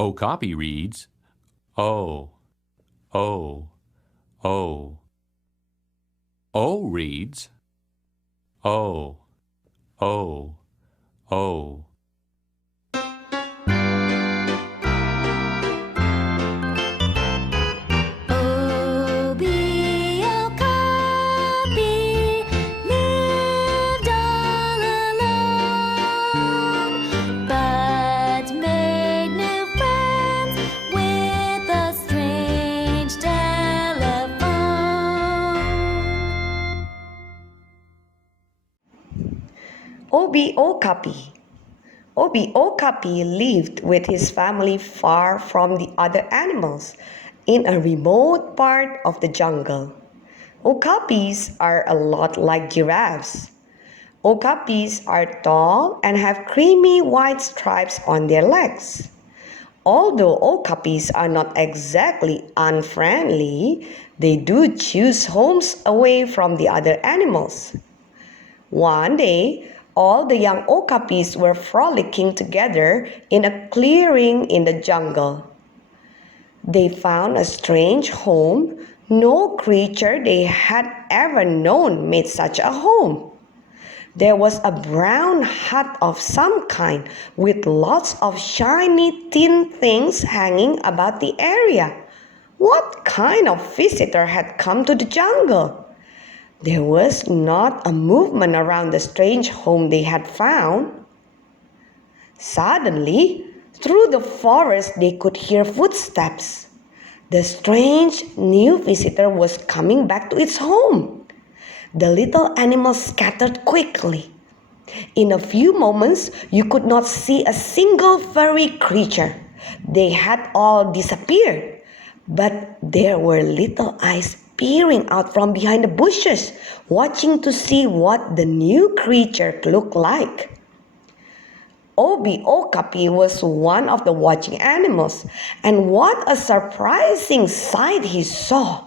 Okapi reads O, O, O. O reads O, O, O. Okapi lived all alone, but made new friends with a strange telephone. Okapi. Okapi lived with his family far from the other animals in a remote part of the jungle. Okapis are a lot like giraffes. Okapis are tall and have creamy white stripes on their legs. Although okapis are not exactly unfriendly, they do choose homes away from the other animals. One day, all the young okapis were frolicking together in a clearing in the jungle. They found a strange home. No creature they had ever known made such a home. There was a brown hut of some kind with lots of shiny tin things hanging about the area. What kind of visitor had come to the jungle? There was not a movement around the strange home they had found. Suddenly, through the forest they could hear footsteps. The strange new visitor was coming back to its home. The little animals scattered quickly. In a few moments, you could not see a single furry creature. They had all disappeared. But there were little eyes peering out from behind the bushes, watching to see what the new creature looked like. Okapi was one of the watching animals, and what a surprising sight he saw!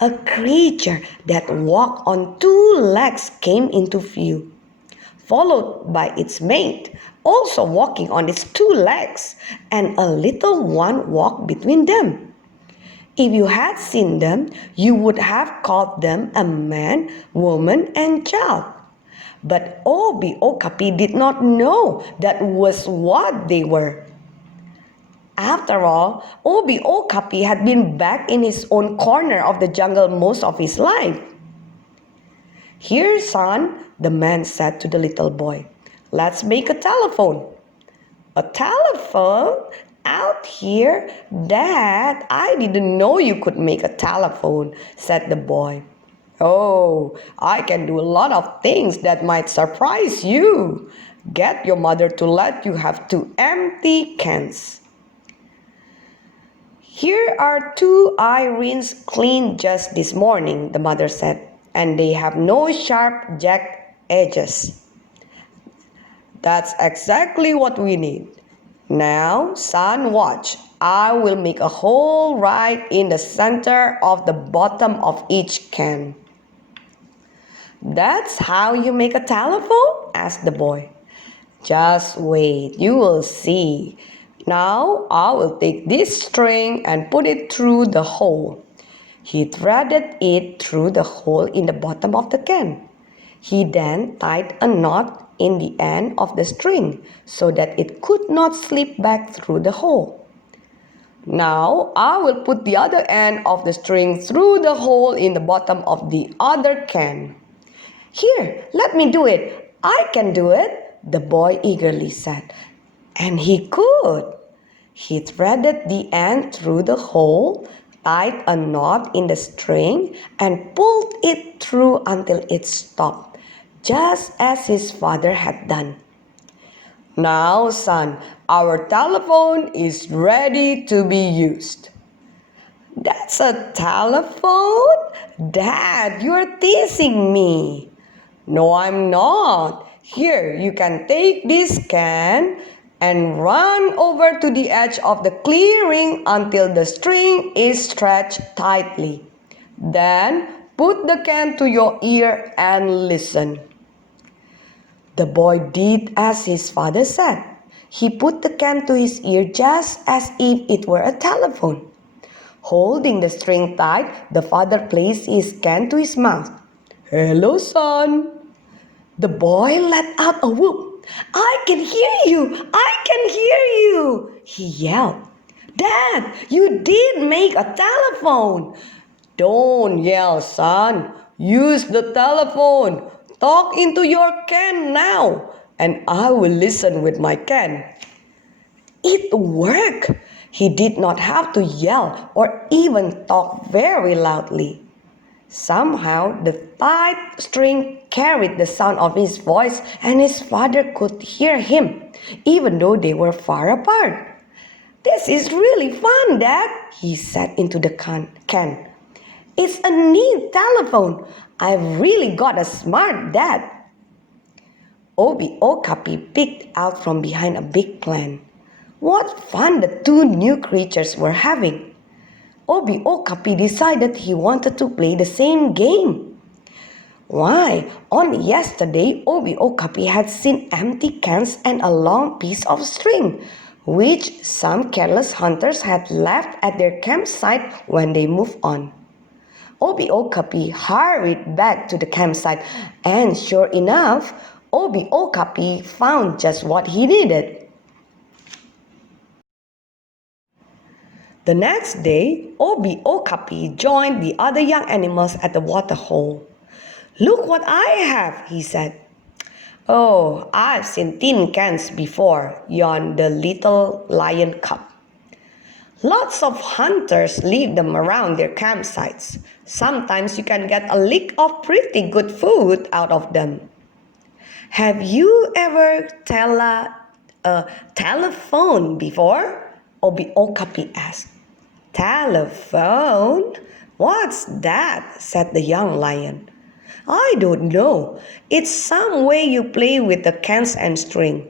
A creature that walked on two legs came into view, followed by its mate, also walking on its two legs, and a little one walked between them. If you had seen them, you would have called them a man, woman, and child. But Okapi did not know that was what they were. After all, Okapi had been back in his own corner of the jungle most of his life. "Here, son," the man said to the little boy, "let's make a telephone." "A telephone? Out here? Dad, I didn't know you could make a telephone," said the boy. "Oh, I can do a lot of things that might surprise you. Get your mother to let you have 2 empty cans." "Here are 2 Irenes cleaned just this morning," the mother said, "and they have no sharp jagged edges." "That's exactly what we need. Now, son, watch. I will make a hole right in the center of the bottom of each can." "That's how you make a telephone?" asked the boy. "Just wait, you will see. Now I will take this string and put it through the hole." He threaded it through the hole in the bottom of the can. He then tied a knot in the end of the string so that it could not slip back through the hole. "Now I will put the other end of the string through the hole in the bottom of the other can." "Here, let me do it. I can do it," the boy eagerly said. And he could. He threaded the end through the hole, tied a knot in the string, and pulled it through until it stopped, just as his father had done. "Now, son, our telephone is ready to be used." "That's a telephone? Dad, you're teasing me." "No, I'm not. Here, you can take this can and run over to the edge of the clearing until the string is stretched tightly. Then put the can to your ear and listen." The boy did as his father said. He put the can to his ear just as if it were a telephone. Holding the string tight, the father placed his can to his mouth. "Hello, son." The boy let out a whoop. "I can hear you! I can hear you!" he yelled. "Dad, you did make a telephone!" "Don't yell, son. Use the telephone. Talk into your can now, and I will listen with my can." It worked. He did not have to yell or even talk very loudly. Somehow the tight string carried the sound of his voice, and his father could hear him, even though they were far apart. "This is really fun, Dad," he said into the can. "It's a neat telephone. I've really got a smart dad." Okapi peeked out from behind a big plant. What fun the two new creatures were having! Okapi decided he wanted to play the same game. Why, only yesterday Okapi had seen empty cans and a long piece of string, which some careless hunters had left at their campsite when they moved on. Okapi hurried back to the campsite, and sure enough, Okapi found just what he needed. The next day, Okapi joined the other young animals at the water hole. "Look what I have," he said. "Oh, I've seen tin cans before," yawned the little lion cub. "Lots of hunters leave them around their campsites. Sometimes you can get a lick of pretty good food out of them." "Have you ever telephoned before?" Okapi asked. "Telephone? What's that?" said the young lion. "I don't know. It's some way you play with the cans and string.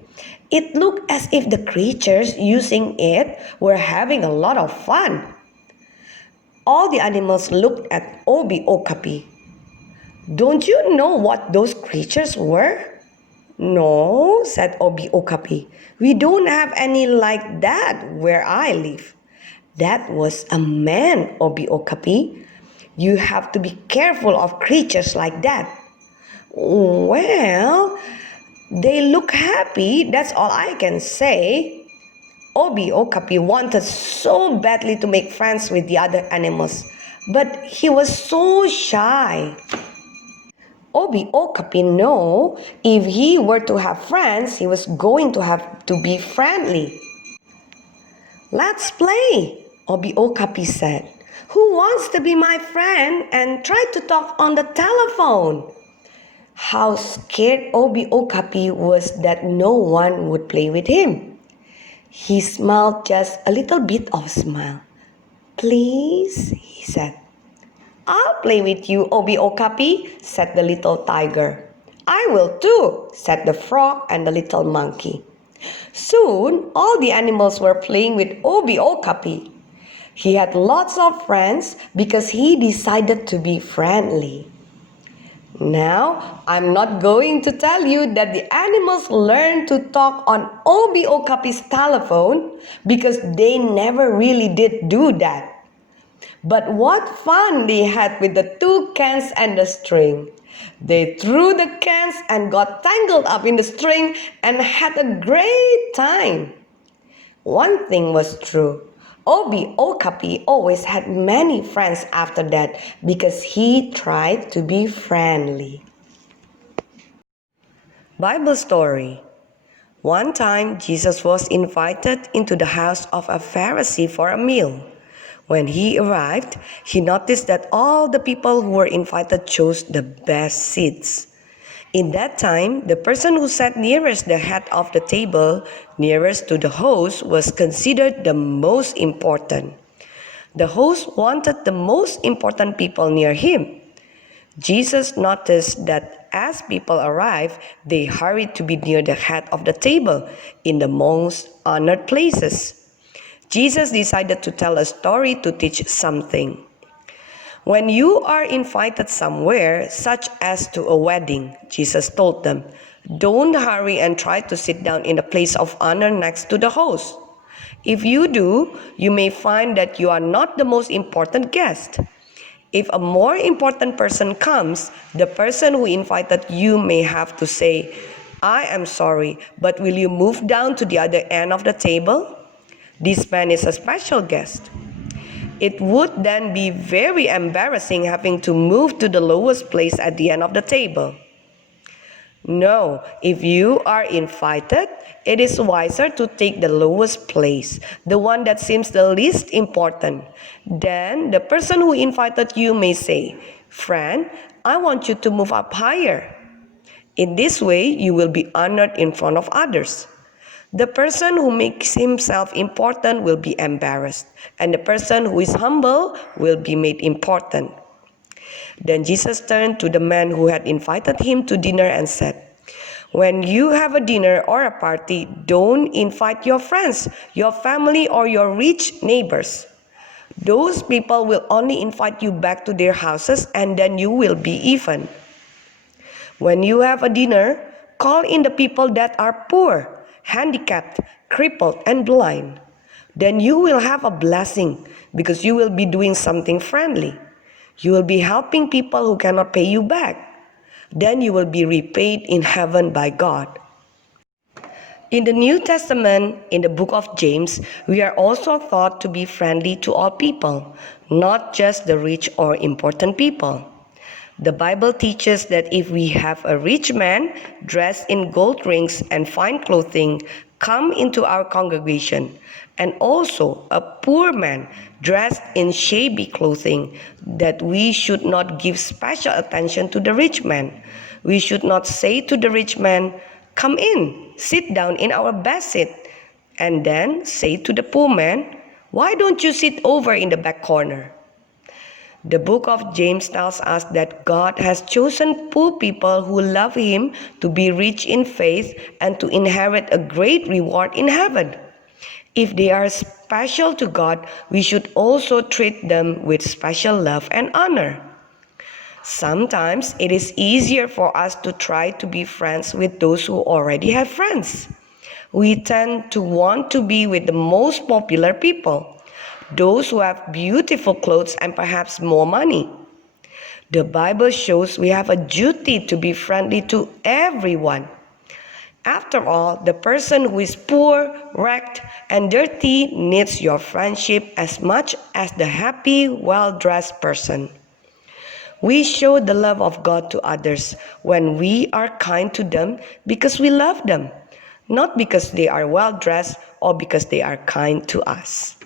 It looked as if the creatures using it were having a lot of fun." All the animals looked at Okapi. "Don't you know what those creatures were?" "No," said Okapi. "We don't have any like that where I live." "That was a man, Okapi. You have to be careful of creatures like that." "Well, they look happy, that's all I can say." Okapi wanted so badly to make friends with the other animals, but he was so shy. Okapi knew if he were to have friends, he was going to have to be friendly. "Let's play," Okapi said. "Who wants to be my friend and try to talk on the telephone?" How scared Okapi was that no one would play with him. He smiled just a little bit of a smile. "Please," he said. "I'll play with you, Okapi," said the little tiger. "I will too," said the frog and the little monkey. Soon, all the animals were playing with Okapi. He had lots of friends because he decided to be friendly. Now, I'm not going to tell you that the animals learned to talk on Okapi's telephone because they never really did do that. But what fun they had with the two cans and the string. They threw the cans and got tangled up in the string and had a great time. One thing was true. Okapi always had many friends after that because he tried to be friendly. Bible story. One time, Jesus was invited into the house of a Pharisee for a meal. When he arrived, he noticed that all the people who were invited chose the best seats. In that time, the person who sat nearest the head of the table, nearest to the host, was considered the most important. The host wanted the most important people near him. Jesus noticed that as people arrived, they hurried to be near the head of the table in the most honored places. Jesus decided to tell a story to teach something. When you are invited somewhere, such as to a wedding, Jesus told them, Don't hurry and try to sit down in the place of honor next to the host. If you do, you may find that you are not the most important guest. If a more important person comes, the person who invited you may have to say, "I am sorry, but will you move down to the other end of the table? This man is a special guest." It would then be very embarrassing having to move to the lowest place at the end of the table. No, if you are invited, it is wiser to take the lowest place, the one that seems the least important. Then the person who invited you may say, "Friend, I want you to move up higher." In this way, you will be honored in front of others. The person who makes himself important will be embarrassed, and the person who is humble will be made important. Then Jesus turned to the man who had invited him to dinner and said, "When you have a dinner or a party, don't invite your friends, your family, or your rich neighbors. Those people will only invite you back to their houses, and then you will be even. When you have a dinner, call in the people that are poor, handicapped, crippled, and blind. Then you will have a blessing because you will be doing something friendly. You will be helping people who cannot pay you back. Then you will be repaid in heaven by God." In the New Testament, in the book of James, we are also taught to be friendly to all people, not just the rich or important people. The Bible teaches that if we have a rich man dressed in gold rings and fine clothing come into our congregation, and also a poor man dressed in shabby clothing, that we should not give special attention to the rich man. We should not say to the rich man, "Come in, sit down in our best seat," and then say to the poor man, "Why don't you sit over in the back corner?" The book of James tells us that God has chosen poor people who love Him to be rich in faith and to inherit a great reward in heaven. If they are special to God, we should also treat them with special love and honor. Sometimes it is easier for us to try to be friends with those who already have friends. We tend to want to be with the most popular people, those who have beautiful clothes and perhaps more money. The Bible shows we have a duty to be friendly to everyone. After all, the person who is poor, wrecked, and dirty needs your friendship as much as the happy, well-dressed person. We show the love of God to others when we are kind to them because we love them, not because they are well-dressed or because they are kind to us.